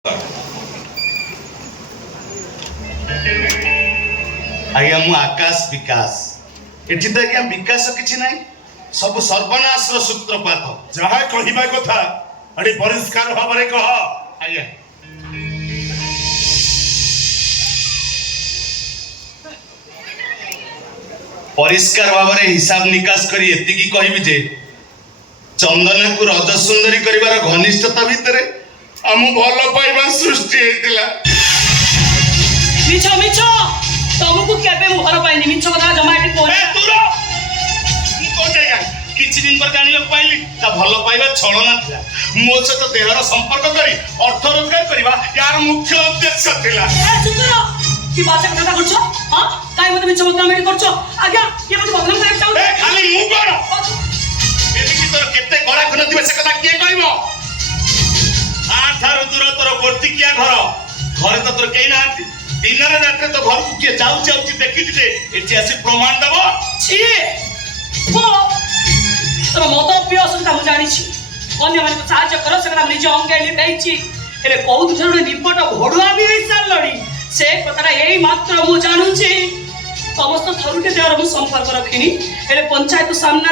आज्ञा मु आकाश विकास एठी तो आज्ञा विकास किछि नाही सब सर्वनाश रो सूत्रपात जहा कहिबा कथा अडी परिष्कार भाबरे कह। आज्ञा परिष्कार भाबरे हिसाब निकास करी एतिकी कहबी जे चंदना को रज सुंदरी करिवार घनिष्ठता भितरे हम भल पाइबा सृष्टि हेतिला। मिछ मिछ तुमको केबे मु घर पाइनी मिछ कथा जमा एटी कोन ए दूर की को जायगा किछि दिन पर जानियो पाइली ता भल पाइबा छळना थिला मो सहित देहर संपर्क करी अर्थ रोजगार करिबा यार मुख्य उद्देश्य थिला। ए सुंदर की बात कथा करछो हां काई मते मिछ बदनाम एटी करछो आज्ञा के मते बदनाम करे चाउ ए खाली मु कोन एबी की तोर केते गरा खन दिबे से कथा के कहबो आठार दूर तोर गोर्ती किया घर घरे तो तोर केई नाहंती दिन रात तो घर को किए जाऊ जाऊ देखी जे एठी आसी प्रमाण दबो छी वो तोर मत पियो असुविधा मु जानि छी अन्य माने साहाय्य करो से कथा निज अंगेली दैछि एले बहुत थोर रिपोर्ट भडुआ भी हिसाब लड़ी से कथाटा एई मात्र मु जानु छी समस्त थरुटे देवर मु संपर्क रखिनी एले पंचायत सामने